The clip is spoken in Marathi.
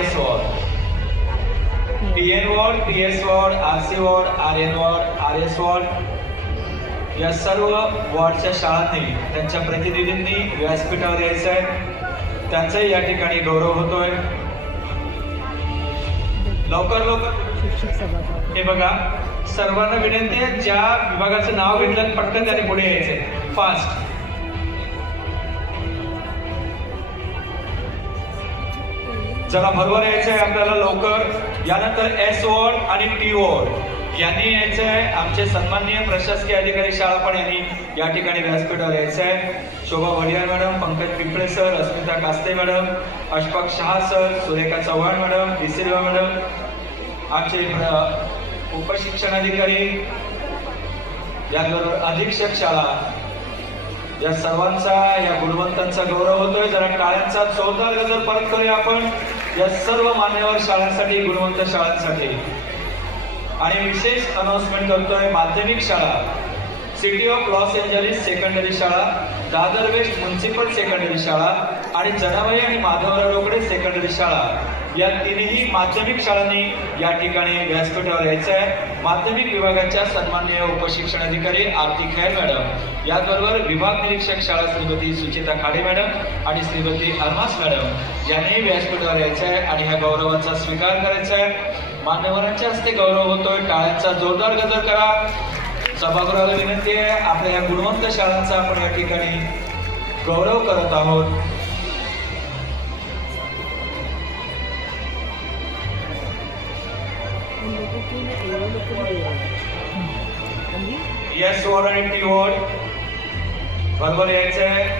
RS ward, PN ward, PS ward, RC ward, RN ward, RS ward या सर्व वॉर्डच्या शाळांनी त्यांच्या प्रतिनिधींनी व्यासपीठावर यायचं आहे. त्यांचाही या ठिकाणी गौरव होतोय. लवकर लवकर हे बघा, सर्वांना विनंती आहे, ज्या विभागाचं नाव घेतलं पटकन त्याने पुढे यायचंय, फास्ट. चला बरोबर यायचंय आपल्याला लवकर. यानंतर S वॉर्ड आणि T वॉर्ड यांनी यायचंय. आमचे सन्माननीय प्रशासकीय अधिकारी शाळा पण यांनी या ठिकाणी व्यासपीठावर यायचंय. Shobha Wadiyar madam, Pankaj Pimple sir, Asmita Kaste madam, Ashfaq Shah sir, Surekha Chavan madam, D'Silva madam, आमचे उपशिक्षण अधिकारी, याबरोबर अधीक्षक शाळा, या सर्वांचा, या गुणवंतांचा गौरव होतोय. जरा टाळ्यांचा जोरदार गजर परत करूया आपण या सर्व मान्यवर शाळांसाठी, गुणवंत शाळांसाठी. आणि विशेष अनाउन्समेंट करतोय, माध्यमिक शाळा, city of Los Angeles secondary शाळा, दादर वेस्ट म्युनिसिपल सेकंडरी शाळा आणि जनाबाई आणि माधवराव रोकडे सेकंडरी शाळा या तिन्ही माध्यमिक शाळांनी या ठिकाणी व्यासपीठावर यायचं आहे. माध्यमिक विभागाच्या सन्माननीय उपशिक्षण अधिकारी आरती खैर मॅडम, याचबरोबर विभाग निरीक्षक शाळा श्रीमती सुचिता खाडे मॅडम आणि श्रीमती अल्मास मॅडम यांनी व्यासपीठावर यायचं आहे आणि ह्या गौरवाचा स्वीकार करायचा आहे. मान्यवरांच्या हस्ते गौरव होतोय. टाळ्यांचा जोरदार गजर करा. सभागृहाला विनंती आहे, आपल्या या गुणवंत शाळांचा आपण या ठिकाणी गौरव करत आहोत. S वॉर्ड आणि T वॉर्ड बरोबर यायचंय.